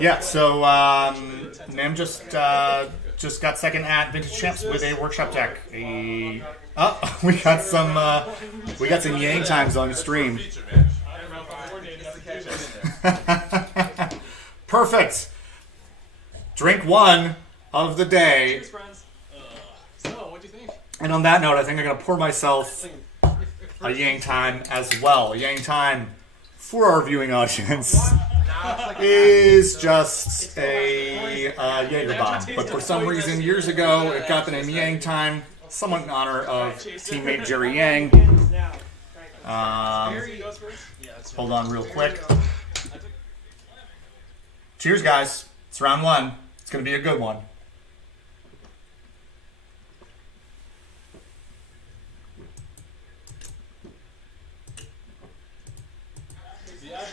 Yeah, so Nam just got second at Vintage Champs with a workshop deck. We got some Yang times on stream. Perfect. Drink one of the day. And on that note, I think I'm gonna pour myself a Yang time as well. A Yang time for our viewing audience is just a Jaeger bomb. But for some reason, years ago, it got the name Yang time, somewhat in honor of teammate Jerry Yang. Hold on real quick. Cheers, guys. It's round one. It's going to be a good one.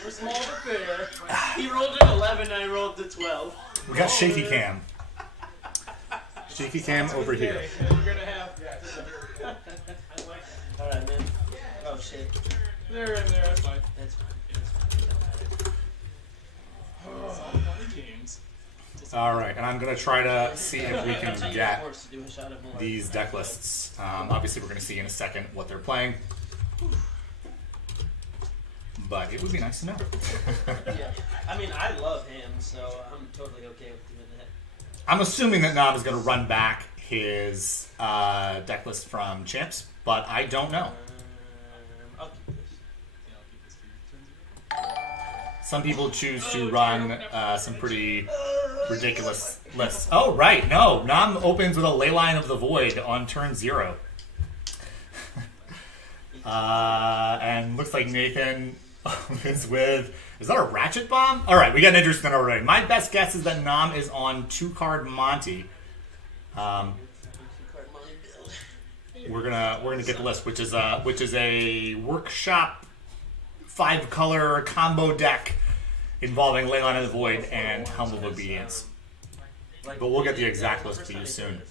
We're small but fair. He rolled an 11, I rolled the 12. We got shaky cam. Shaky cam over here. We're gonna have. Alright, man. Oh shit. They're in there. That's fine. That's fine. All right, and I'm going to try to see if we can get these deck lists. Obviously, we're going to see in a second what they're playing. But it would be nice to know. Yeah. I mean, I love him, so I'm totally okay with doing that. I'm assuming that Nam is going to run back his deck list from Champs, but I don't know. I'll keep this. Some people choose to run some pretty ridiculous lists. Oh, right. No. Nam opens with a Leyline of the Void on turn 0. And looks like Nathan opens with... Is that a Ratchet Bomb? All right, we got an interesting already. My best guess is that Nam is on 2-card Monty. We're gonna get the list, which is a workshop 5-color combo deck involving Leyline of the Void and Helm of Obedience. But we'll get the exact list to you soon.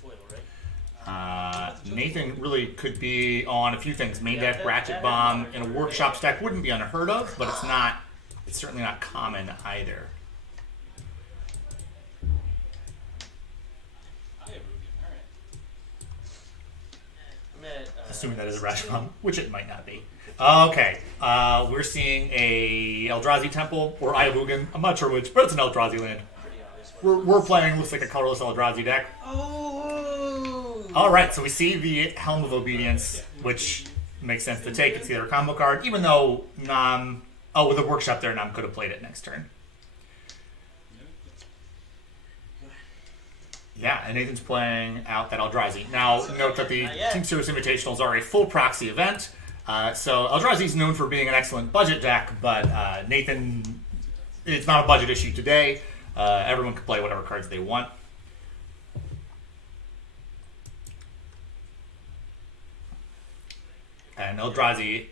Nathan really could be on a few things. Main deck, Ratchet Bomb, in a workshop deck wouldn't be unheard of, but it's certainly not common either. Assuming that is a Ratchet Bomb, which it might not be. Okay, we're seeing a Eldrazi Temple or Ayavugan. I'm not sure which, but it's an Eldrazi land. We're playing, looks like a colorless Eldrazi deck. Oh! Alright, so we see the Helm of Obedience, which makes sense to take. It's the other combo card, even though Nam... Oh, with a workshop there, Nam could have played it next turn. Yeah, and Nathan's playing out that Eldrazi. Now, note that the Team Series Invitationals are a full proxy event. So Eldrazi is known for being an excellent budget deck, but Nathan, it's not a budget issue today. Everyone can play whatever cards they want. And Eldrazi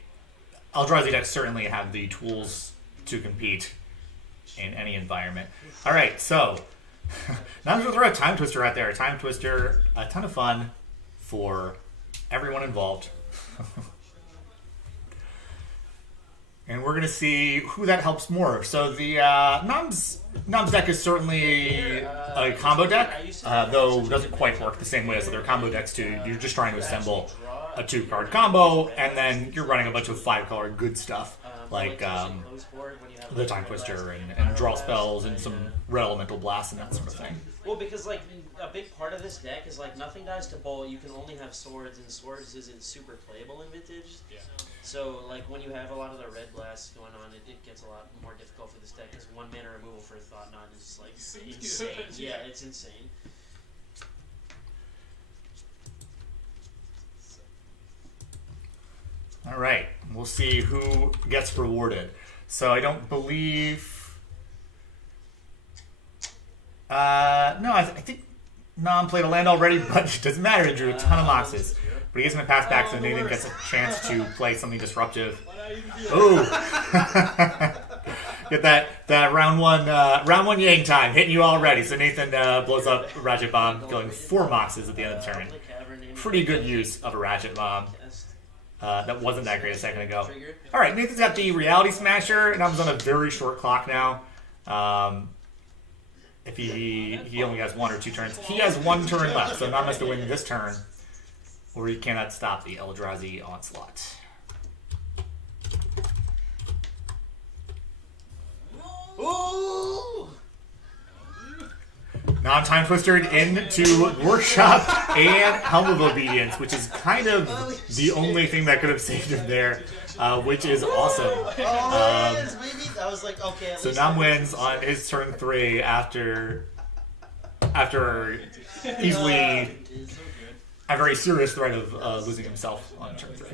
decks certainly have the tools to compete in any environment. All right, so now I'm going to throw a Time Twister out there. A Time Twister, a ton of fun for everyone involved. And we're going to see who that helps more. So the Nam's deck is certainly a combo deck, though doesn't quite work the same way as other combo decks do. You're just trying to assemble a 2-card combo, and then you're running a bunch of 5-color good stuff, like the Time Twister and draw spells and some Red Elemental Blast and that sort of thing. Well, because like a big part of this deck is like nothing dies to bowl. You can only have swords, and swords isn't super playable in Vintage. Yeah. So like when you have a lot of the red blasts going on, it gets a lot more difficult for this deck because 1 mana removal for a Thought Knot is like insane. Yeah, it's insane. All right, we'll see who gets rewarded. So I don't believe... no, I think Nam played a land already, but it doesn't matter. He drew a ton of boxes. But he is going to pass back so Nathan gets a chance to play something disruptive. Ooh! Get that round one Yang time hitting you already. So Nathan blows up Ratchet Bomb, killing 4 boxes at the end of the turn. Pretty good use of a Ratchet Bomb. That wasn't that great a second ago. Alright, Nathan's got the Reality Smasher, and I'm on a very short clock now. if he only has 1 or 2 turns. He has 1 turn left, so Nam has to win this turn, or he cannot stop the Eldrazi onslaught. Ooh! Non-time twistered into Workshop and Helm of Obedience, which is kind of the only thing that could have saved him there, which is awesome. I was like, okay. So Nam wins on his turn 3 after easily a very serious threat of losing himself on turn 3.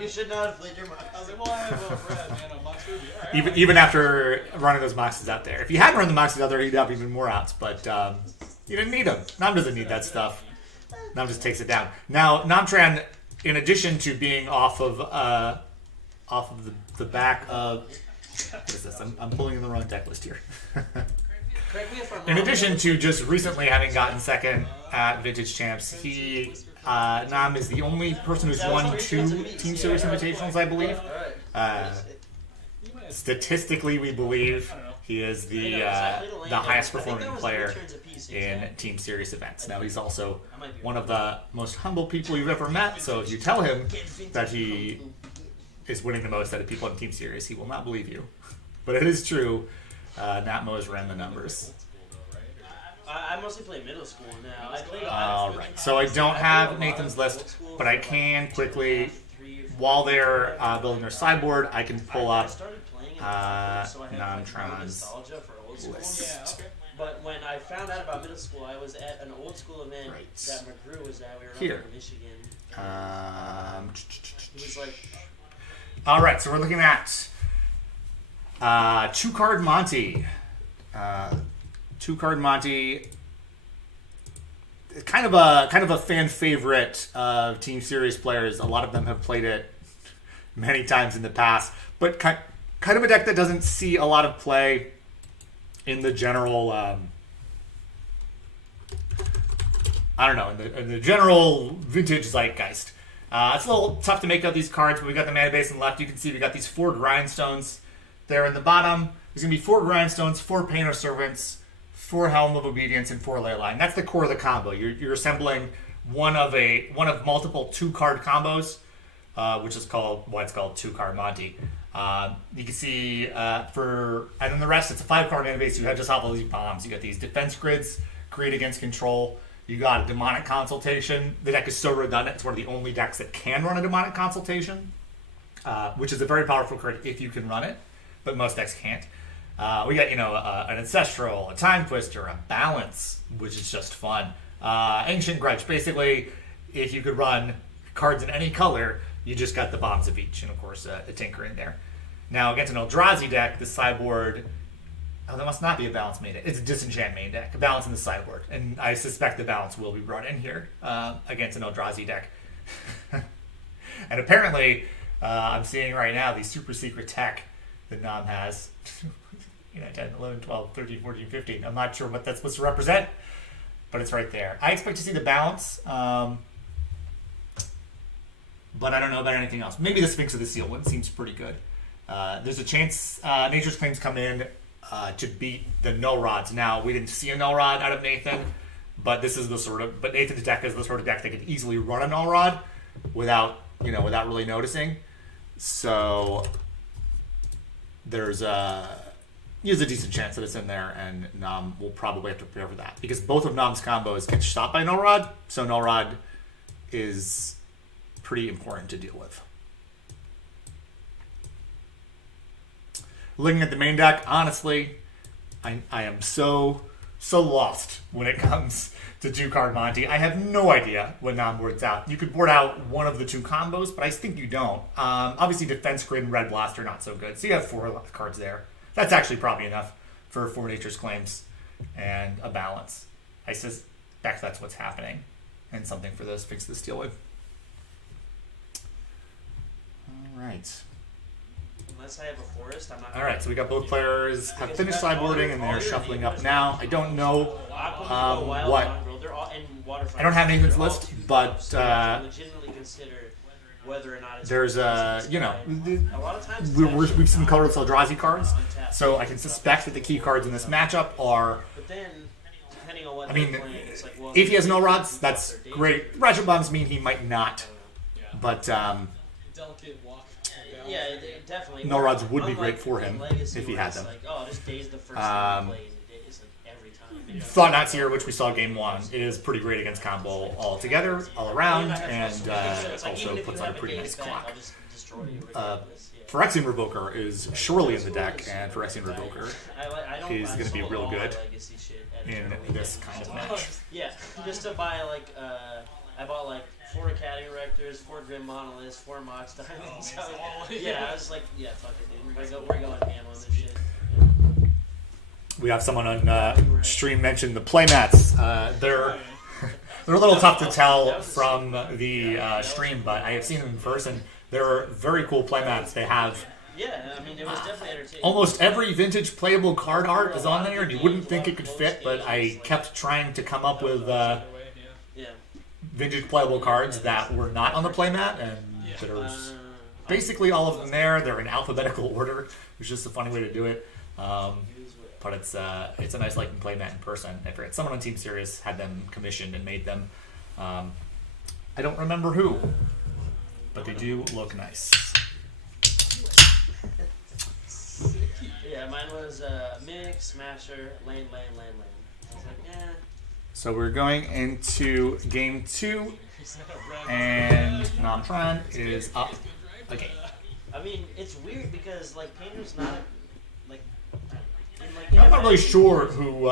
You should not have played your Mox. I was like, well, I have a Brad, man, a Mox Ruby. All right. Even after running those Moxes out there. If he hadn't run the Moxes out there, he'd have even more outs, but you didn't need them. Nam doesn't need that stuff. Nam just takes it down. Now, Namtran, in addition to being off of the back of... What is this? I'm pulling in the wrong deck list here. Correct me if I'm wrong. In addition to just recently having gotten second at Vintage Champs, Nam is the only person who's won 2 Team Series Invitationals, I believe. Statistically, we believe he is the highest performing player in Team Series events. Now, he's also one of the most humble people you've ever met, so if you tell him that he is winning the most out of people in Team Series, he will not believe you. But it is true. Natmo has ran the numbers. I mostly play middle school now. Alright, so I don't have Nathan's list, but I can quickly, while they're building their sideboard, I can pull up Namtron's list. But when I found out about middle school, I was at an old school event that McGrew was at. We were Here. up in Michigan. It was like... Alright, so we're looking at 2-card Monty. 2-card Monty, kind of a fan favorite of Team Series players. A lot of them have played it many times in the past, but kind of a deck that doesn't see a lot of play in the general. I don't know, in the general vintage zeitgeist. It's a little tough to make out these cards, but we got the mana base on the left. You can see we got these 4 grindstones there in the bottom. There's gonna be 4 grindstones, 4 Painter Servants, 4 Helm of Obedience, and 4 Leyline. That's the core of the combo. You're assembling one of multiple 2-card combos, which is called 2-card Monty. You can see and then the rest, it's a 5-card mana base. You have just all these bombs. You got these defense grids, create against control. You got a demonic consultation. The deck is so redundant. It's one of the only decks that can run a demonic consultation, which is a very powerful card if you can run it, but most decks can't. We got, an Ancestral, a Time Twister, a Balance, which is just fun. Ancient Grudge. Basically, if you could run cards in any color, you just got the bombs of each, and of course, a Tinker in there. Now, against an Eldrazi deck, the sideboard... Oh, that must not be a Balance main deck. It's a Disenchant main deck. A Balance in the sideboard. And I suspect the Balance will be brought in here against an Eldrazi deck. And apparently, I'm seeing right now the super secret tech that Nam has. 10, 11, 12, 13, 14, 15. I'm not sure what that's supposed to represent, but it's right there. I expect to see the Balance, but I don't know about anything else. Maybe the Sphinx of the Seal one seems pretty good. There's a chance Nature's Claims come in to beat the Null Rods. Now, we didn't see a Null Rod out of Nathan, but this is but Nathan's deck is the sort of deck that could easily run a Null Rod without really noticing. So there's a decent chance that it's in there, and Nam will probably have to prepare for that because both of Nam's combos get stopped by Null Rod, so Null Rod is pretty important to deal with. Looking at the main deck, honestly, I am so lost when it comes to 2-card Monty. I have no idea what Nam boards out. You could board out one of the 2 combos, but I think you don't. Obviously, Defense Grid and Red Blast are not so good, so you have 4 cards there. That's actually probably enough for 4 Nature's Claims and a Balance. I suspect that's what's happening, and something for those Sphinx to steal with. All right. Unless I have a forest, I'm not. All right, so we got both players have finished sideboarding and they're shuffling up now. I don't know what. I don't have Nathan's list, but whether or not it's there's a a lot of times we've seen colorless Eldrazi cards, so I can suspect that the key cards in this matchup are. But then, depending on what I mean, they're playing, it's like, well, if he has no rods, that's great. Ratchet bombs mean he might not, but Delicate walk. yeah, definitely. no rods would be Unlike great for him Legacy, if he where had it's them. Like, oh, just daze the first time you play, and it's like every time. Thought Knots here, which we saw game 1, is pretty great against combo altogether, all around, and also puts on a pretty nice clock. I'll just destroy you regardless. Yeah. Phyrexian Revoker is surely in the deck, and Phyrexian Revoker I is going to be sold real all my good Legacy shit at in Eternal this Weekend. kind of match. Yeah, just to buy like I bought like 4 Academy Rectors, 4 Grim Monoliths, 4 Mox Diamonds. Yeah, I was like, yeah, fuck it, dude. We're going ham on this shit. We have someone on stream mention the playmats. They're a little tough to tell from the stream, but I have seen them in person. They're very cool playmats. They have Yeah, I mean, it was definitely entertaining. almost every vintage playable card art is on there, and you wouldn't think it could fit, but I kept trying to come up with Yeah. vintage playable cards that were not on the playmat, and there's basically all of them there. They're in alphabetical order, which is just a funny way to do it. But it's a nice looking playmat in person. I forget, someone on Team Serious had them commissioned and made them. I don't remember who, but they do look nice. Yeah, mine was Mix, Smasher, Lane. I was like, eh. So we're going into game 2, and Namtran is up again. I mean, it's weird because like Painter's not like. I'm not really sure who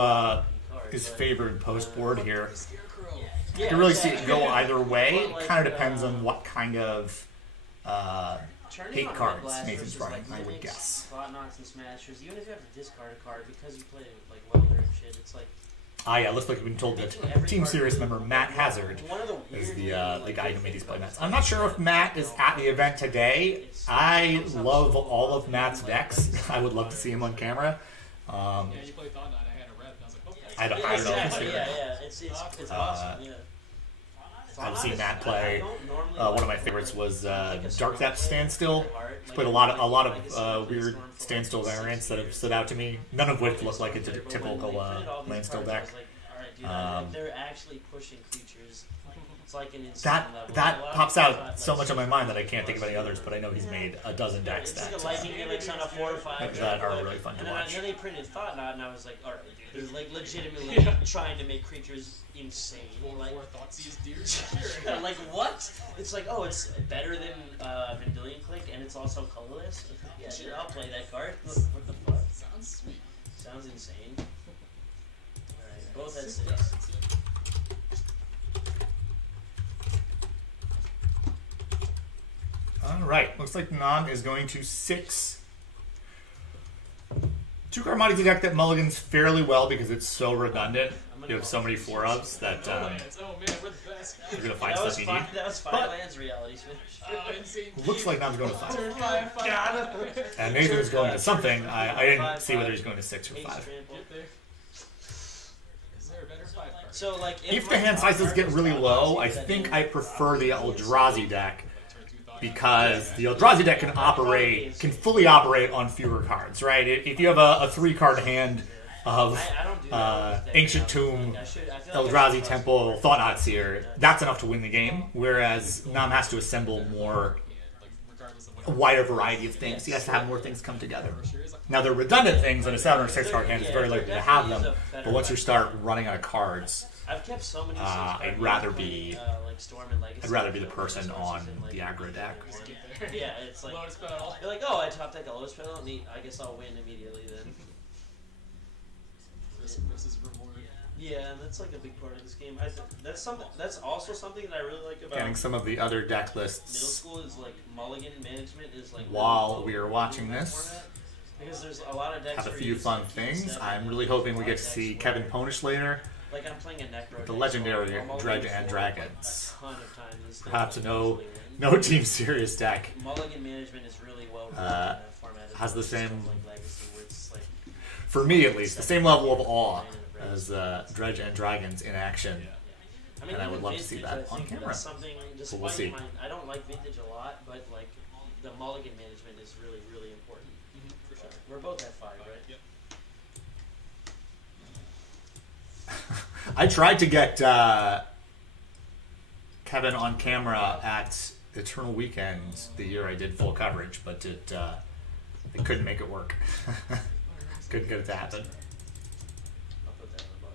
is favored post board here. You can really see it go either way. It kind of depends on what kind of Turning 8 on cards Red Blast Nathan's versus, running, like, I would Mimics, guess. Thought-Knots and Smashers, even if you have to discard a card because you play it with like Welder and shit, it's like Yeah, it looks like we've been told that Team Serious member Matt Hazard is the guy who made these playmats. I'm not sure if Matt is at the event today. I love all of Matt's decks. I would love to see him on camera. Yeah, you played Thought Knot, I had a red, and I was like, okay. I don't know if he's exactly, here. it's awesome. Yeah. I've seen Matt play. One of my favorites was Dark Depth Standstill. He's played a lot of weird standstill variants that have stood out to me. None of which look like a typical landstill deck. They're actually pushing creatures. It's like an insane level. That pops out so much on my mind that I can't think of any others. But I know he's made a dozen decks It's like a lightning mimics on a 4 or 5 that are really fun to and then, watch. then they printed Thought Knot, and I was like, all right, dude, they're like legitimately trying to make creatures insane. Like, Thoughtsee's deer. yeah, like what? It's like, oh, it's better than Vendilion Click, and it's also colorless. Yeah, sure, I'll play that card. What the fuck? Sounds sweet. Sounds insane. Alright, both at 6. Alright, looks like Nam is going to 6. 2-card Monty deck that mulligans fairly well because it's so redundant. You have so many 4-ofs that Oh man, we're the best. you're going to find That was stuff you need. that was 5 lands reality switch. Insane. Looks like Nam's going to 5. Got it. And Nathan's going to something. I didn't see whether he's going to 6 or 5. Get there. Is there a better 5 card? So like, If the hand sizes get really low, I think I prefer the Eldrazi deck because the Eldrazi deck can fully operate on fewer cards, right? If you have a 3-card hand of Ancient Tomb, Eldrazi Temple, Thought Knot Seer, that's enough to win the game, whereas Nam has to assemble a wider variety of things. He has to have more things come together. Now, they're redundant things, and a 7 or 6-card hand is very likely to have them, but once you start running out of cards, I've kept so many I'd rather be like Storm and Legacy. I'd rather be the person on the aggro deck. Yeah, it's like Lotus Petal. you're like, oh, I top deck a Lotus Petal, neat. I guess I'll win immediately then. This is reward. Yeah, that's like a big part of this game. That's also something that I really like about Getting some of the other deck middle lists school is like mulligan management is like while we are watching this. format. Because there's a lot of decks Have a where few you fun just things. step I'm in really hoping we and get to decks see where- Kevin Ponish later. Like I'm playing a Necro The deck, legendary so I'm mulliganing Dredge and for Dragons. a ton of times instead of Perhaps just no mostly win. no Team Serious deck Mulligan management is really well written in that format. as has the opposed to same- stuff like Legacy, where it's like for me at least, the same level of awe as Dredge and Dragons in action. I mean, and I would even love to see vintage, that I on think camera. That's something, despite we'll see. I don't like vintage a lot, but like the mulligan management is really, really important. For sure. We're both at 5, right? Yep. I tried to get Kevin on camera at Eternal Weekend the year I did full coverage, but it couldn't make it work. Couldn't get it to happen. I'll put that on the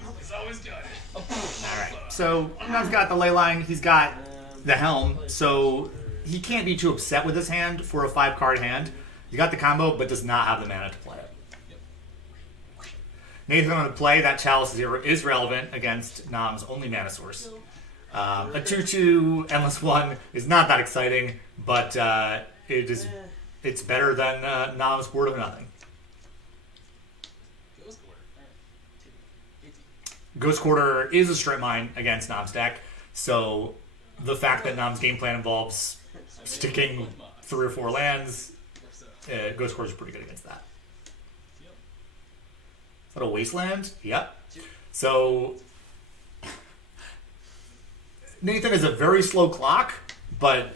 bottom. He's always got it. All right. So Nun's got the ley line. He's got the helm. So he can't be too upset with his hand for a 5-card hand. He got the combo, but does not have the mana to play it. Nathan on the play, that Chalice is relevant against Nam's only mana source. A 2/2 Endless One is not that exciting, but it's better than Nam's Word of Nothing. Ghost Quarter. Alright. Ghost Quarter is a strip mine against Nam's deck, so the fact that Nam's game plan involves sticking 3 or 4 lands, Ghost Quarter is pretty good against that. Is that a wasteland? Yep. So Nathan is a very slow clock, but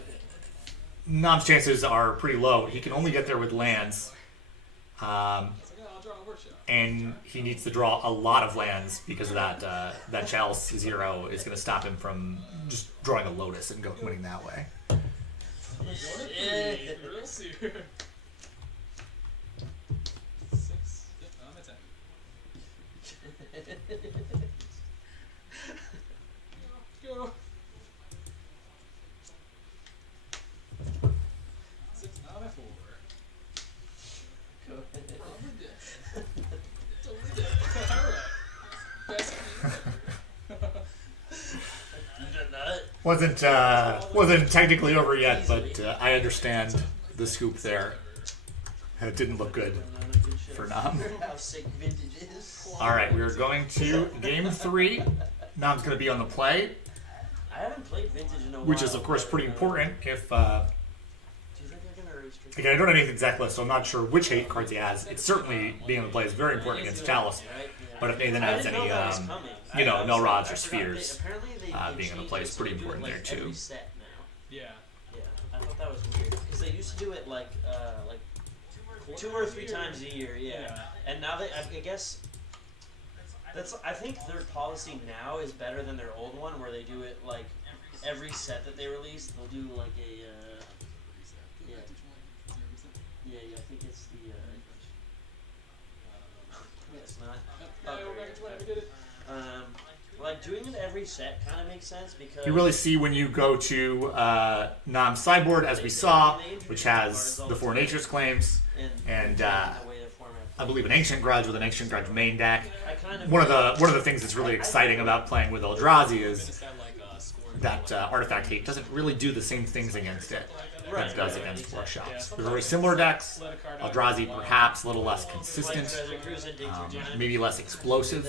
Nam's chances are pretty low. He can only get there with lands. I'll draw a workshop. And he needs to draw a lot of lands because of that. That Chalice 0 is going to stop him from just drawing a Lotus and winning that way. Real serious. 6. Yep, I'm at 10. Go. 6. Now I'm at 4. Go ahead. Totally dead. Totally dead. Alright. Best Wasn't technically over yet, but I understand the scoop there. It didn't look good for Nam. How sick vintage is. All right, we are going to game 3. Nam's going to be on the play, I haven't played vintage in a while. which is of course pretty important. If Do you think they're gonna restrict? again, I don't have anything exact list, so I'm not sure which hate cards he has. It's certainly being on the play is very important against Chalice. But if Nathan has any, null rods or spheres, being on the play is pretty important there too. Yeah. Yeah, I thought that was weird because they used to do it like 2 or 3 times a year. Yeah, and now I guess I think their policy now is better than their old one, where they do it like every set that they release. They'll do like a I think it's the it's not. We did it. Like doing it every set kind of makes sense because You really see when you go to Nam's sideboard, as we saw, which has the 4 Nature's Claims, and I believe an Ancient Grudge with an Ancient Grudge main deck. One of the things that's really exciting about playing with Eldrazi is that Artifact Hate doesn't really do the same things against it that it does against Workshops. They're very similar decks. Eldrazi perhaps a little less consistent, maybe less explosive,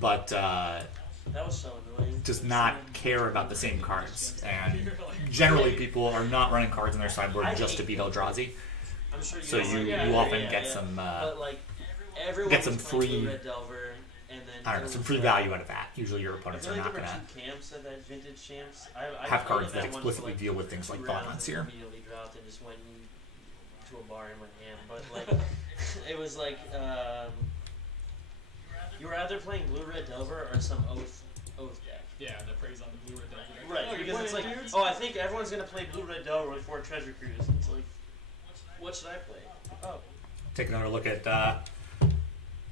but that was so annoying. does not care about the same cards. And generally people are not running cards in their sideboard just to beat Eldrazi. I'm sure So you often get some but like get some free, Red Delver, and then I don't know, some free value out of that. Usually your opponents are not there going were to 2 camps of that vintage champs. I have played cards that one for, explicitly like, deal with things 2 like rounds Thought and here. immediately dropped and just went to a bar and went ham. But like, it was like you were either playing Blue Red Delver or some Oath deck. Yeah, the praise on the Blue Red Delver. Right, Oh, because it's like, dudes? I think everyone's gonna play Blue Red Delver with 4 Treasure Cruise. And it's like, what should I play? Oh. Take another look at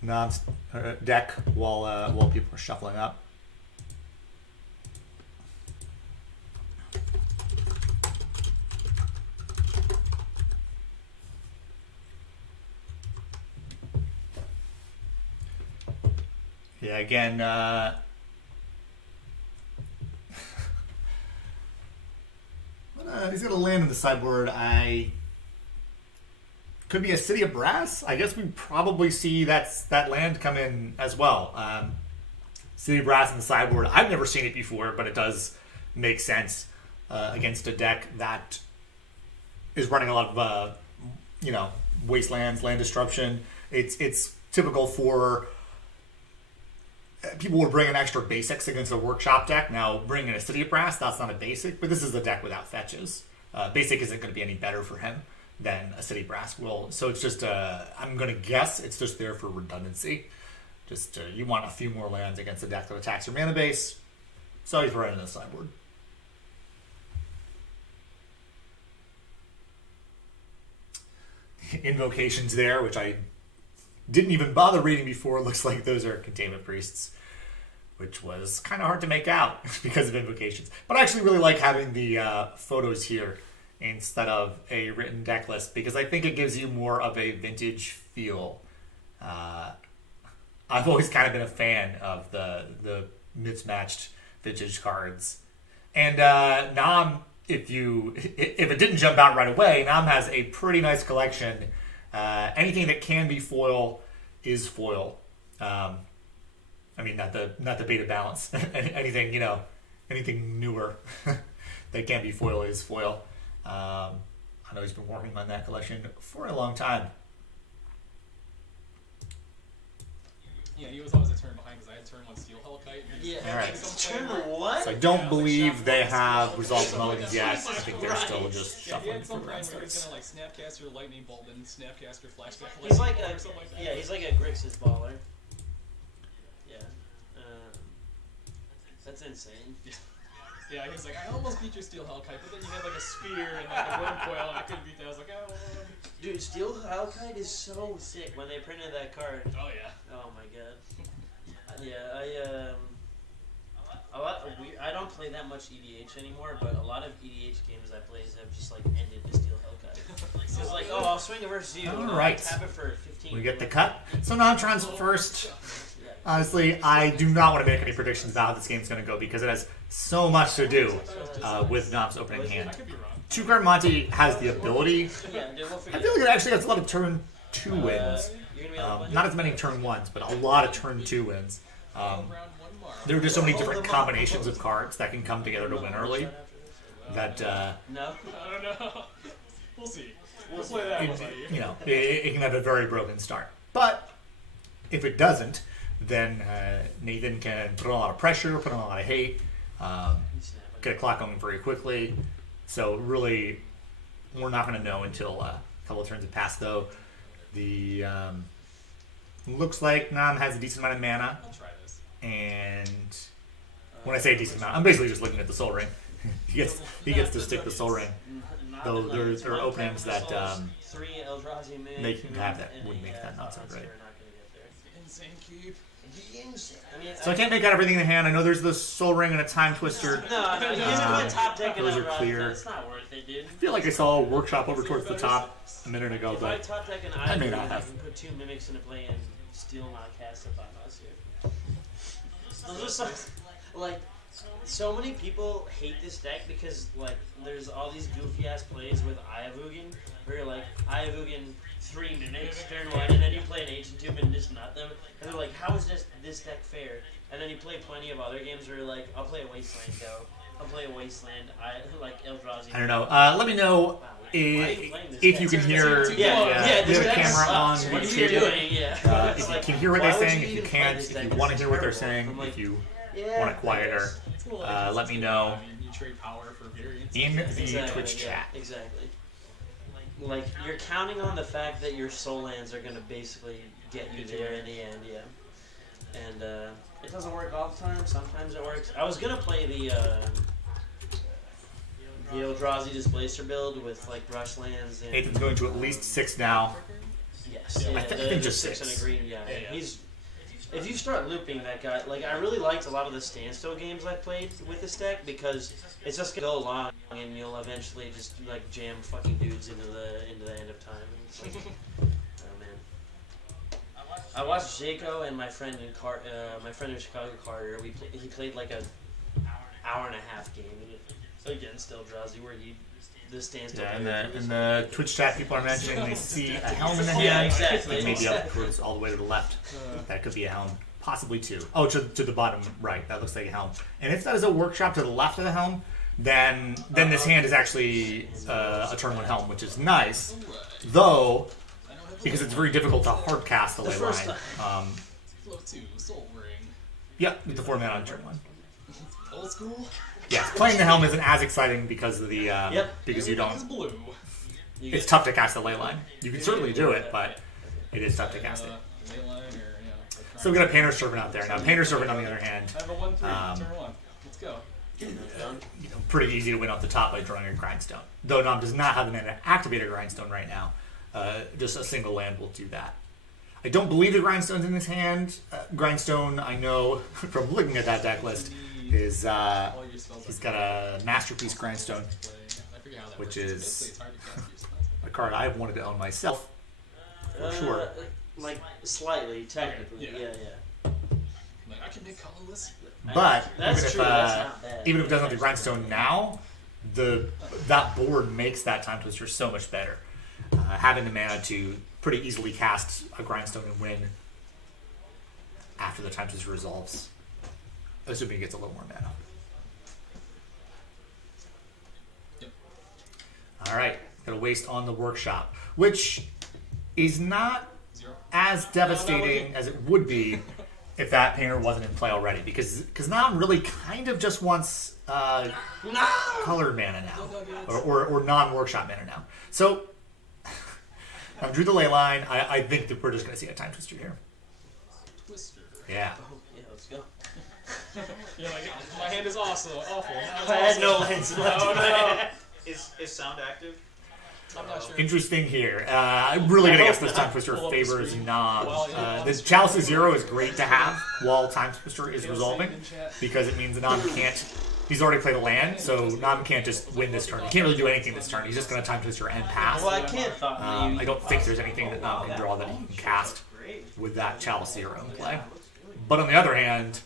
Nam's deck while people are shuffling up. Yeah, again, he's got a land in the sideboard. Could be a City of Brass. I guess we probably see that land come in as well. City of Brass in the sideboard. I've never seen it before, but it does make sense against a deck that is running a lot of wastelands, land disruption. It's typical for people will bring in extra basics against a workshop deck. Now, bringing a City of Brass, that's not a basic, but this is a deck without fetches. Basic isn't going to be any better for him than a City Brass will. So it's just, I'm going to guess it's just there for redundancy. Just, you want a few more lands against a deck that attacks your mana base, so you throw it in the sideboard. Invocations there, which I didn't even bother reading before. Looks like those are Containment Priests, which was kind of hard to make out because of invocations. But I actually really like having the photos here instead of a written deck list because I think it gives you more of a vintage feel. I've always kind of been a fan of the mismatched vintage cards. And Nam, if it didn't jump out right away, Nam has a pretty nice collection. Anything that can be foil is foil. I mean, not the beta balance. anything newer that can be foil is foil. I know he's been working on that collection for a long time. Yeah, he was always a turn behind because I had turn 1 Steel Hellkite. Yeah. All right. Turn what? So I don't believe they have resolved mulligans yet. I think they're still just Yeah, he shuffling had some through plan round where he's starts. gonna like Snapcaster Lightning Bolt and Snapcaster Flashback. He's like Lightning a Bolt or something like that. yeah, he's like a Grixis baller. Yeah, that's insane. Yeah, he was like, I almost beat your Steel Hellkite, but then you had like a spear and like a worm coil, and I couldn't beat that. I was like, oh. Dude, Steel Hellkite is so sick when they printed that card. Oh yeah. Oh my god. Yeah, I don't play that much EDH anymore, but a lot of EDH games I play have just like ended the Steel Hellkite. So it's like, oh, I'll swing it versus you. All I'll right. tap it for 15. We get the cut. So Nontron's first. Honestly, I do not want to make any predictions about how this game's going to go because it has so much to do with Nom's opening hand. I could be wrong. 2-card Monty has the ability. Yeah, dude, we'll I figure feel like it actually has a lot of turn 2 wins. You're gonna be able to Not as many turn 1s, but a lot of turn 2 wins. Round 1 more. There are just so many different combinations of cards that can come together to win early that No. I don't know. We'll see. We'll play that one by year. it can have a very broken start. But if it doesn't, then Nathan can put on a lot of pressure, put on a lot of hate, get a clock going very quickly. So really, we're not going to know until a couple of turns have passed, though. The looks like Nam has a decent amount of mana, I'll try this. and when I say a decent amount, I'm basically just looking at the Soul Ring. he gets to stick the Soul Ring. Though there are openings that 3 Eldrazi mid. they can have that would make that not so great. Insane keep. I mean, So I can't make out everything in hand. I know there's the Soul Ring and a Time Twister. No, you just put top deck in those are Eldrazi. clear. It's not worth it, dude. I feel like I saw a workshop over towards the top a minute ago, If I but top deck an I may Ivy, not you have. can put 2 mimics into play and still not cast it by us here. Those are some, like, so many people hate this deck because, like, there's all these goofy ass plays with Ayavugan where you're like, Ayavugan 3 mimics turn 1, and then you play an Ancient Tomb and just nut them. And they're like, how is this deck fair? And then you play plenty of other games where you're like, I'll play a Wasteland Go. I'll play a Wasteland, like Eldrazi. I don't know. Let me know if you can hear the camera on What the are you table. doing? Yeah. If you can hear what they're saying, if you can't, if you want to hear what they're saying, if you want it quieter, It's a little interesting. let me know I mean, you trade power for variance. in the Exactly, Twitch yeah, chat. Exactly. Like, you're counting on the fact that your soul lands are going to basically get you there in the end, yeah. And it doesn't work all the time. Sometimes it works. I was going to play the Eldrazi Displacer build with, like, brush lands and... Nathan's going to at least 6 now. Yes. Yeah, Yeah, I think the just 6 6. and a green guy. Yeah, yeah. He's... If you start looping that guy, like, I really liked a lot of the standstill games I played with this deck because it's just gonna go long and you'll eventually just like jam fucking dudes into the end of time. And it's like, oh man. I watched Jaco and my friend in Chicago, Carter. He played like a hour and a half game against Eldrazi where the standstill. Yeah, in the Twitch chat, people are mentioning they see a helm in the hand. Yeah, exactly. Like maybe up exactly. towards all the way to the left. That could be a helm. Possibly 2. Oh, to the bottom right. That looks like a helm. And if that is a workshop to the left of the helm, then this hand is actually a turn 1 helm, which is nice. Though, because it's very difficult to hard cast the ley line. Flow 2, Soul Ring. Yep, with the 4 mana on turn 1. Old school. Yeah, playing the helm isn't as exciting because of the because you Everything is don't. blue. It's tough to cast the ley line. You can certainly do it, but it is tough to cast it. Ley line or, yeah. So we've got a Painter Servant out there now. Painter Servant, on the other hand, I have a 1/3, turn 1. Let's go. pretty easy to win off the top by drawing a Grindstone. Though Nom does not have the mana to activate a Grindstone right now. Just a single land will do that. I don't believe the Grindstone's in his hand. Grindstone, I know from looking at that deck list, is he's got a Masterpiece Grindstone, which is a card I've wanted to own myself, for sure. Like, slightly, technically. Yeah. Yeah. Like, I can make colorless. But That's even if true, that's not bad. even if it doesn't have the Grindstone now, that board makes that Time Twister so much better. Having the mana to pretty easily cast a Grindstone and win after the Time Twister resolves, assuming he gets a little more mana. Yep. All right, got a waste on the Workshop, which is not as devastating as it would be if that painter wasn't in play already, because Nam really kind of just wants colored mana now, or non-workshop mana now. So I drew the ley line. I think that we're just going to see a Time Twister here. Twister. Yeah. Oh, yeah, let's go. You're like, my hand is awful. Awful. Now it's I had awesome. no lens left. Oh, no. Is sound active? I'm not sure. Interesting here. I'm really going to guess this Time Twister Pull up the favors screen. Nam. Well, yeah, The Chalice of Zero is great to have while Time Twister is resolving, because it means Nam can't. He's already played a land, so Nam can't just win this turn. He can't really do anything this turn. He's just going to Time Twister and pass. Well, I can't thought I don't think there's anything that Nam can draw that he can cast with that Chalice Zero in play. But on the other hand,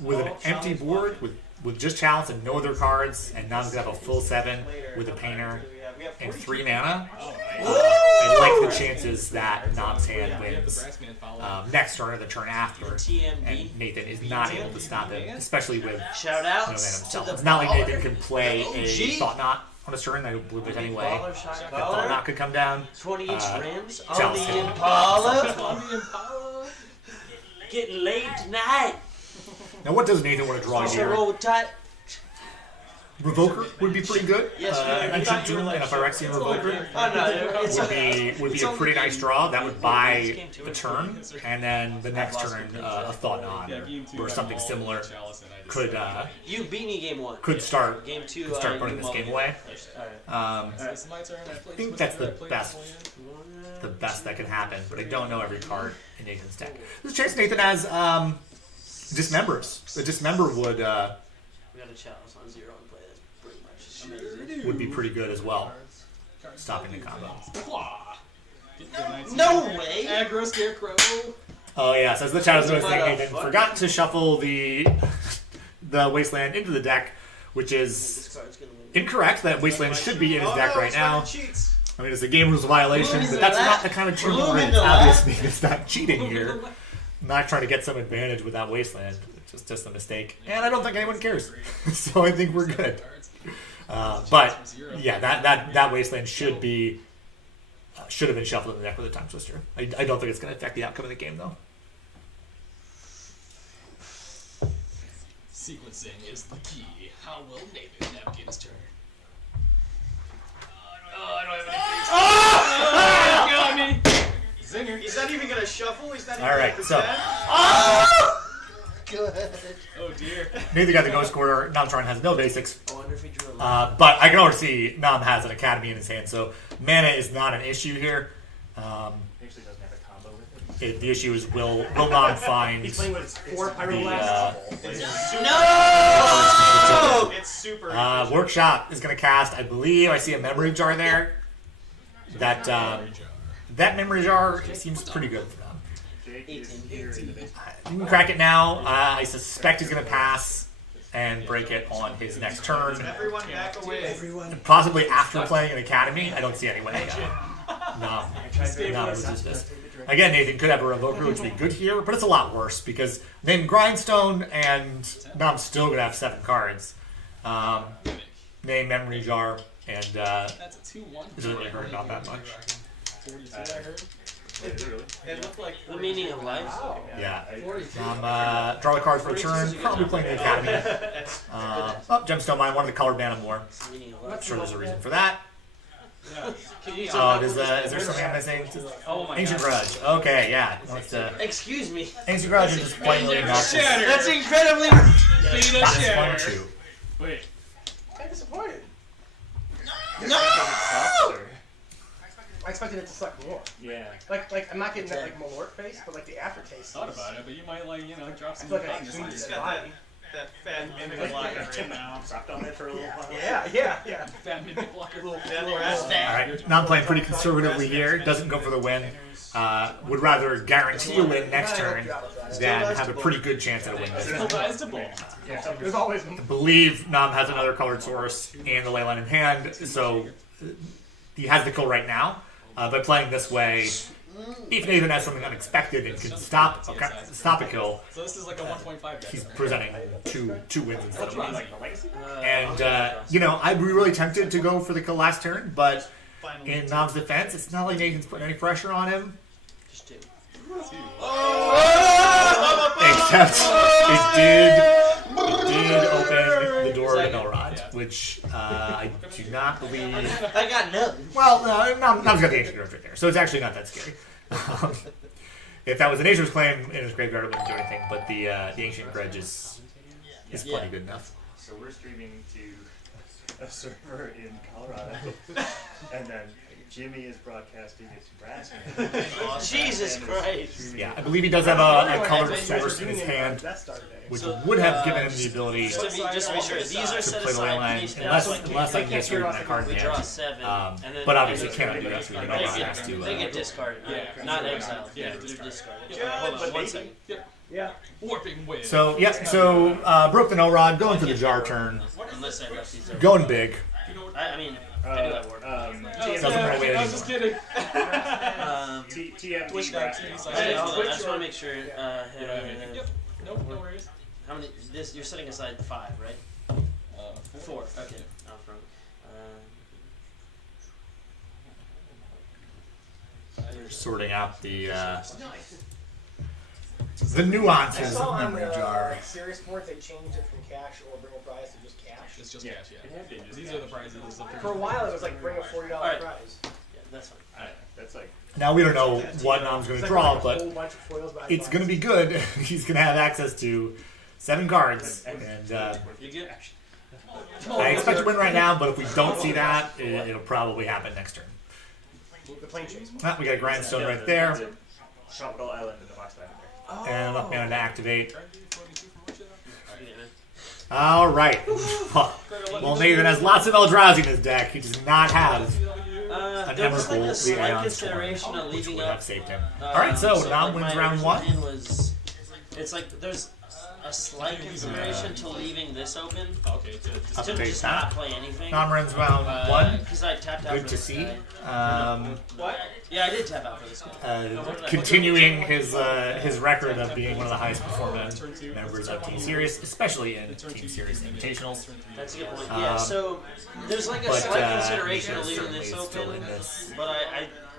with an empty board, with just Chalice and no other cards, and Nam's going to have a full 7 with a Painter and 3 mana, I like the chances that Nam's hand wins next turn or the turn after, and Nathan is not able to stop him, especially with Shout no out mana to himself. the It's not like baller. Nathan can play a Thought Knot on his turn. I don't believe it anyway. Baller, shot That Thought baller. Knot could come down. 20-inch rims on Chalice the hit. Impala. On the Impala. Getting laid tonight. Now, what does Nathan want to draw Just a here? roll with tight. Revoker would be pretty good. Yes, An I Ancient thought you were Doom like and a Phyrexian Revoker Oh, no, it's would be a pretty nice draw. That would buy the turn, and then the next turn a Thought Knot or something similar could You beat me game 1. could start Game 2. could start putting this game away. Alright. It's my turn. I think that's the best that can happen, but I don't know every card in Nathan's deck. There's a chance Nathan has Dismembers. The Dismember would We got a chalice on 0 and play. That's pretty much amazing. would be pretty good as well, stopping the combo. No way! Aggro Scarecrow. Oh yeah, so as the chat is noticing, What the Nathan fuck? forgot to shuffle the Wasteland into the deck, which is This card's gonna win. incorrect. That Wasteland should be in his deck right now. Cheats. I mean, it's a game rules violation, but that's not the kind of turn where it's obvious it's not cheating here. I'm not trying to get some advantage with that Wasteland. It's just a mistake, and I don't think anyone cares. So I think we're good. But yeah, that Wasteland should have been shuffled in the deck with a Time Twister. I don't think it's going to affect the outcome of the game though. Sequencing is the key. How will Nathan navigate his turn? Oh, I don't have any. Oh! Got me. Zinger. He's not even gonna shuffle. He's not even All right, gonna so- pretend. Oh dear. Neither got the Ghost Quarter. Namtron has no basics. I wonder if he drew a line. But I can already see Nam has an Academy in his hand, so mana is not an issue here. Actually doesn't have a combo with it. The issue is will Nam find He's playing with 4 the Pyroblasts. No! It's super. Workshop is going to cast. I believe I see a Memory Jar there. That Memory Jar seems pretty good for them. Jake is here in the basement. You can crack it now. I suspect he's going to pass and break it on his next turn. Everyone back away. Possibly after playing an Academy. I don't see any way. No, resist this. Again, Nathan could have a Revoker, which would be good here, but it's a lot worse because then Grindstone and Nam's still going to have 7 cards. Name Memory Jar, and That's a 2-1. it doesn't really hurt not that much. 42, I heard. It looked like The meaning of life. Yeah. Draw the card for a turn. Probably playing the Academy. Gemstone Mine, one of the colored mana more. Meaning of I'm life. sure there's a reason for that. Is Is there something I'm missing? Oh my Ancient god. Grudge. Okay, yeah. Let's, Excuse me. Ancient Grudge is just plainly obnoxious. That's incredibly. Beta That's share. fun too. Wait. I'm disappointed. No! I expected it to suck more. Yeah. Like I'm not getting that like Malort face, but like the aftertaste. Thought about it, but you might drop I some feel like I hotness on consumed He's it. it. got that fat mimic blocker right now. Sucked on it for a little while. Yeah. Fat mid blocker. Alright, now I'm playing pretty conservatively here. Doesn't go for the win. Would rather guarantee a win next turn than have a pretty good chance at a win this turn. Applies to both. There's always I believe Nam has another colored source and the Leyline in hand, so he has the kill right now. By playing this way, if Nathan has something unexpected and can stop a kill, So this is like a 1.5 deck. he's presenting two wins instead of one. Like the legacy? And I'd be really tempted to go for the kill last turn, but Finally. in Nam's defense, it's not like Nathan's putting any pressure on him. Just 2. Except it did open the door to Melrod, which I do not believe. I got nothing. Well, Nam's got the Ancient Grudge right there, so it's actually not that scary. If that was a Nature's Claim in his graveyard, it wouldn't do anything, but the Ancient Grudge is plenty good enough. So we're streaming to a server in Colorado, and then Jimmy is broadcasting his Nebraska. Jesus Christ. Yeah, I believe he does have a colored source in his hand, which would have given him the ability Just to be sure, these are to set play the aside. Leyline, unless I can get through that card in We draw hand. 7. and then But obviously cannot do that through the they Melrod. get, Has to, they get discarded. Yeah. Not exiled. Yeah, They're discarded. Yeah, Hold on, but 1 maybe- second. Yeah. Warping wave. So broke the no rod, going for the jar turn, Unless I left these over. going big. I mean, I do have warp. Doesn't really wait I was just kidding. TM Twitch Nebraska. Hey, hold on, I just want to make sure. Yep. Nope, no worries. How many? This you're setting aside 5, right? 4. Okay. I'm wrong. Sorting out the nuances saw of on memory the jar. serious boards they changed it from cash or bring a prize to just cash. It's just Yeah. cash, yeah. These are the prizes. For a while it was like bring a $40 Alright. prize. Yeah, that's fine. That's like Now we don't know what Nam's going It's to like draw, a but whole bunch of foils by it's going to be good. He's going to have access to 7 cards, and You good? I expect to win right now. But if we don't see that, it'll probably happen next turn. the plane chase. We got a grindstone right there, Tropical Island in the box back there. and enough mana to activate. Yeah. All right. Well, Nathan has lots of Eldrazi in his deck. He does not have an There was like Emrakul, a the slight Aeon consideration Storm, of which leaving would up. have saved him. All right, so Nam what wins my round 1. opinion was, it's like there's a slight consideration to leaving this open Okay, to just to Update just that. not play anything. Nam wins round 1. Because I tapped out Good for to this see. guy. What? Yeah, I did tap out for this guy. Continuing his record of being one of the highest performing members of Team Series, especially in Team Series Invitationals. That's a good point. Yeah, so there's like a But slight consideration yeah, of leaving certainly this it's still open. in this. But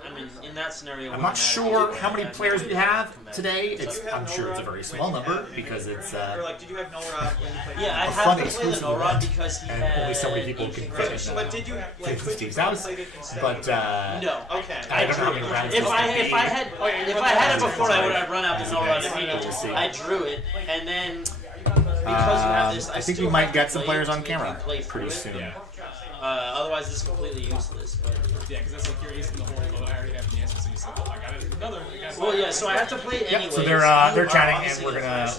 I mean, in that scenario, I'm not sure how many players we have today. I'm sure it's a very small number because it's Or like, did you have no rod when you played? Yeah, I a have fun to play the exclusive no-rod event, because he and had only so many people can Ancient fit Grudge. in But did you have like could you Steve's have house. played it instead? But No. Okay. I don't know how many rounds. If I it's had it before, I would have run out the no-rod immediately. I drew it, and then because you have this, I think we still might have get to some play players it on to make camera you play through pretty it. soon. Otherwise, it's completely useless. But yeah, because that's like you're acing the hole, but I already have the answer, so you said, well, I got it. Another. well, yeah. So I have to play it anyway. so they're chatting, and we're gonna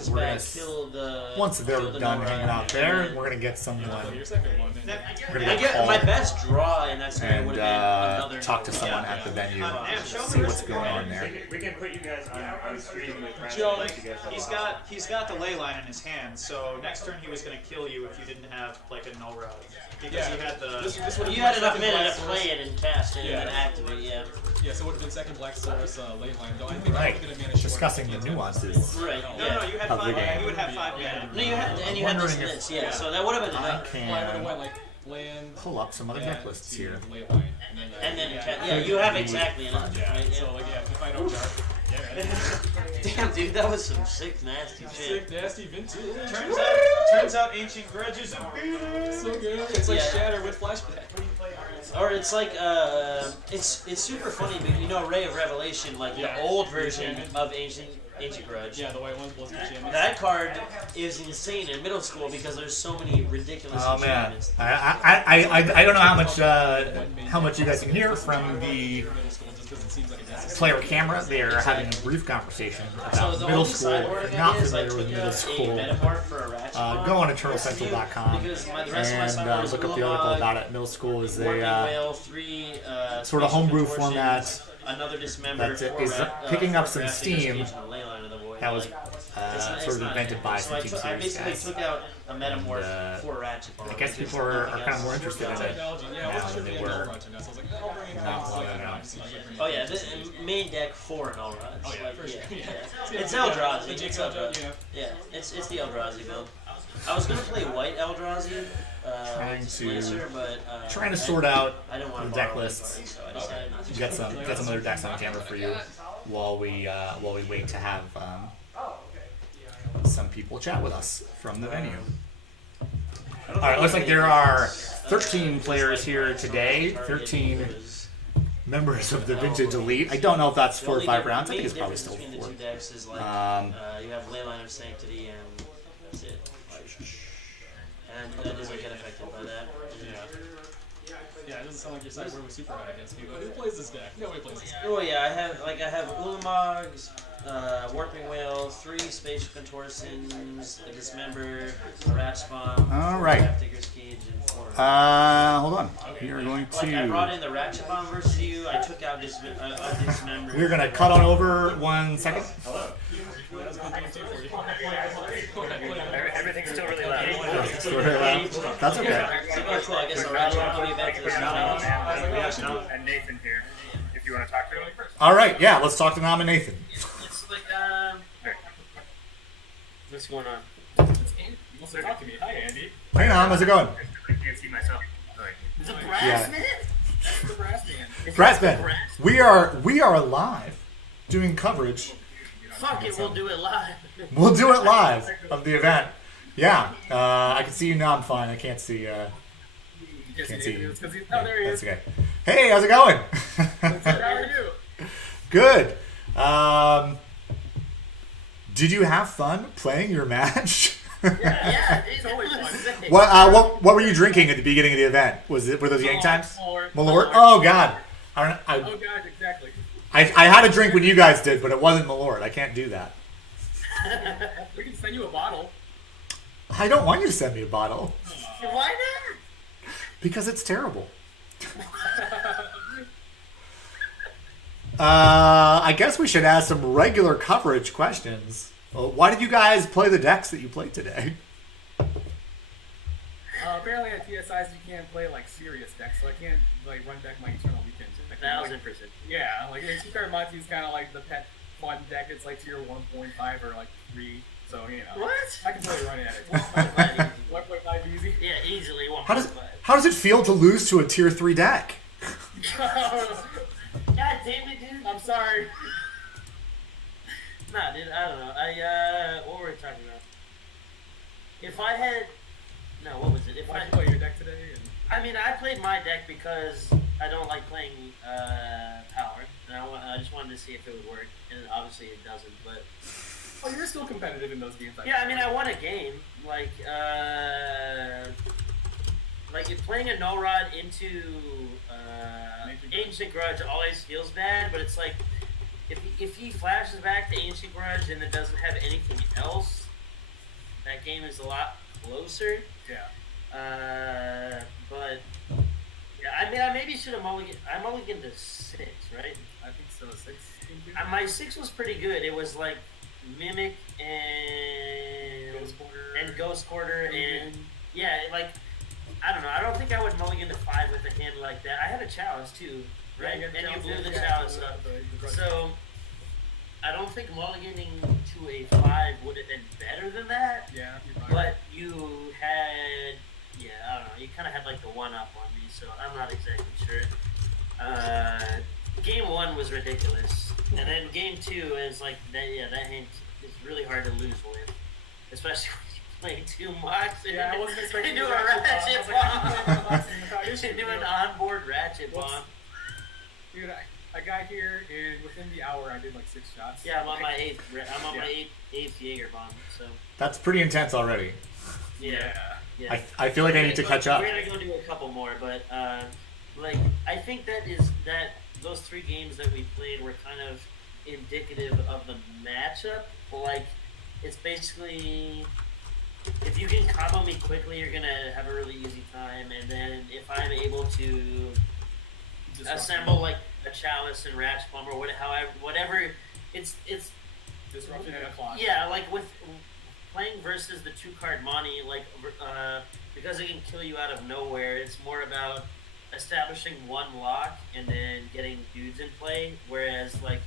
once they're kill the done no-rod, hanging out and there, then- we're gonna get someone. Your second one. Then. We're gonna I get get called my best draw in that scenario would and have been another talk to no-rod. someone at the venue, show see me what's going on there. We can put you guys on stream with Brad. Joe, Let you guys have He's got the ley line in his hand, so next turn he was gonna kill you if you didn't have like a no rod. Because he had the This would You had enough second mana Black to Source. play it and cast it Yeah. and then activate. Yeah. Yeah, so it would have been second Black Source ley line, though I think Right. I would have been a mana short. Discussing the nuances. Right. No, Yeah. no, you had Of the 5 game. mana. You would have 5 mana. No, you had and you had this and this. Yeah. So that would have been I enough. Well, I would have can went like land. pull up some other deck lists to here. ley line, And then yeah, you have exactly enough. yeah. Right? So like if I don't dark, Damn, dude, that was some sick, nasty shit. sick, nasty vintage. Turns out Ancient Grudge is a beater. So good. It's like Yeah. Shatter with flashback. Or it's like it's super funny, but you know, Ray of Revelation, like Yeah. the old version of Ancient Grudge. Yeah, the white one plus the enchantment. That card is insane in middle school because there's so many ridiculous Oh man, enchantments. I don't know how much you guys can hear from the player camera. They are having a brief conversation So about the middle only school. sideboard If of you're not it is I familiar with took middle out a school, metamorph for a ratchet go on eternalcentral.com because the rest of my and sideboard is look up the Ulamog, article about it. Middle school is Warping a Whale, 3 sort of Spatial homebrew Contortions, format another Dismember, that 4 is picking up some Graphic steam. Education, and Leyline of the Void. that was It's sort of not- invented by so I some took- I basically guys. took out a metamorph And, for Ratchet Bomb. I guess which is people are nothing kind of else. more interested in it. Technology, yeah, I now wasn't sure than if they they had were. null rods or not, so I was like, I'll bring in Not things long like ago. obviously just bring in Oh yeah, things. this main deck for null rods. Oh yeah, like, for sure. yeah. Yeah. It's Yeah, Eldrazi. the It's Jigsaw joke, Eldrazi. yeah. Yeah, it's the Eldrazi build. I was gonna play white Eldrazi, Trying with to- Displacer, but Trying to sort out I didn't want the to deck borrow lists. anybody, so I decided not to. Get some other decks on camera for you while we wait to have some people chat with us from the venue. All right, looks like there are 13 players here today. 13 members of the Vintage Elite. I don't know if that's 4 or 5 rounds. I think it's probably still between the 4. two decks is like you have Leyline of Sanctity and that's it. And that doesn't get affected by that. Yeah, it doesn't sound like your sideboard was super high against me, but who plays this deck? Nobody plays this deck. Oh yeah, I have Ulamogs, Warping Whale, 3 Spatial Contortions, a Dismember, a Ratch Bomb, All right. Digger's Cage, and 4. Hold on. We are going Like I brought to. in the Ratchet Bomb versus you. I took out Dismember. We're gonna cut on over 1 second. That's a good game too for you. Everything's still really loud. That's okay. Oh, cool. I guess the Ratchet Bomb will be back to this round. And Nathan here, if you want to talk to him. All right, yeah. Let's talk to Nam and Nathan. It's like What's going on? You wants to talk to me. Hi, Andy. Hey Nam, how's it going? I can't see myself. Sorry. It's a brass Yeah. man? That's the brass man. Brassman, we are live, doing coverage. Fuck it, we'll do it live. We'll do it live of the event. Yeah, I can see you now. I'm fine. I can't see. Can't see you. Oh, there he That's is. okay. Hey, how's it going? How are you? Good. Did you have fun playing your match? Yeah, it's always fun. What were you drinking at the beginning of the event? Were those Yang times? Malort. Oh God. Oh god, exactly. I had a drink when you guys did, but it wasn't Malort. I can't do that. We can send you a bottle. I don't want you to send me a bottle Why not? because it's terrible. I guess we should ask some regular coverage questions. Why did you guys play the decks that you played today? Apparently at TSIs you can't play like serious decks, so I can't like run deck my Eternal Weekend. 1000%. Yeah, like Mati's kind of like the pet fun deck. It's like tier 1.5 or like 3, so you know. What? I can totally run it at it. 1.5 1.5 easy. Yeah, easily 1.5. How does it feel to lose to a tier 3 deck? God damn it, dude. I'm sorry. Nah, dude, I don't know. What were we talking about? If I had, no, what was it? If Why'd I, you play your deck today? And I mean, I played my deck because I don't like playing power, and I just wanted to see if it would work, and obviously it doesn't. But oh, you're still competitive in those games. yeah, I mean, I won a game. Like if playing a no rod into Ancient Grudge always feels bad, but it's like if he flashes back to Ancient Grudge and it doesn't have anything else, that game is a lot closer. Yeah. But yeah, I mean, I maybe should have mulliganed. I mulliganed to 6, right? I think so. 6. My 6 was pretty good. It was like Mimic and Ghost Quarter and yeah, like I don't know. I don't think I would mulligan to 5 with a hand hand like that. I had a chalice too, right? Yeah, And you blew the yeah, chalice yeah, up. the So I don't think mulliganing to a 5 would have been better than that. yeah, you're right. But you had, I don't know, you kind of had like the one up on me, so I'm not exactly sure. Game 1 was ridiculous, and then game 2 is like that. Yeah, that hand is really hard to lose with, especially when you play too much. Yeah, I wasn't expecting do the a ratchet bomb. bomb. Do an onboard ratchet bomb. Dude, I got here, and within the hour, I did like 6 shots. Yeah, I'm on my eighth. I'm on my eighth Jaeger bomb. So That's pretty intense already. yeah. I feel like I need to catch up. We're gonna go do a couple more, but I think that those 3 games that we played were kind of indicative of the matchup. Like, it's basically, if you can combo me quickly, you're gonna have a really easy time, and then if I'm able to assemble like a chalice and ratchet bomb or whatever, it's Disruption and a clock. yeah, like with playing versus the 2-card money, like because it can kill you out of nowhere. It's more about establishing one lock and then getting dudes in play. Whereas like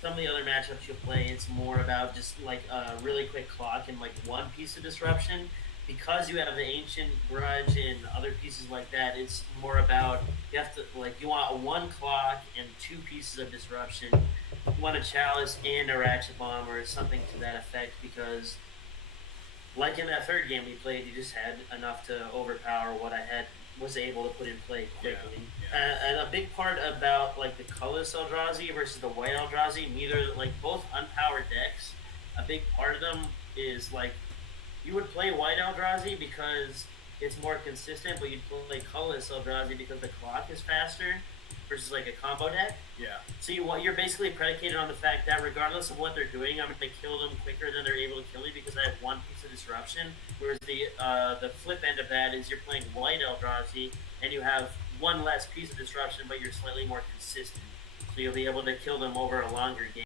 some of the other matchups you play, it's more about just like a really quick clock and like one piece of disruption. Because you have the ancient grudge and other pieces like that, it's more about you have to you want a 1 clock and 2 pieces of disruption. You want a chalice and a ratchet bomb or something to that effect, because like in that 3rd game we played, you just had enough to overpower what I was able to put in play quickly. And a big part about like the colorless Eldrazi versus the white Eldrazi, both unpowered decks, a big part of them is like you would play white Eldrazi because it's more consistent, but you'd play colorless Eldrazi because the clock is faster versus like a combo deck. Yeah. So you're basically predicated on the fact that regardless of what they're doing, I'm going to kill them quicker than they're able to kill me because I have 1 piece of disruption. Whereas the flip end of that is you're playing white Eldrazi and you have 1 less piece of disruption, but you're slightly more consistent. So you'll be able to kill them over a longer game.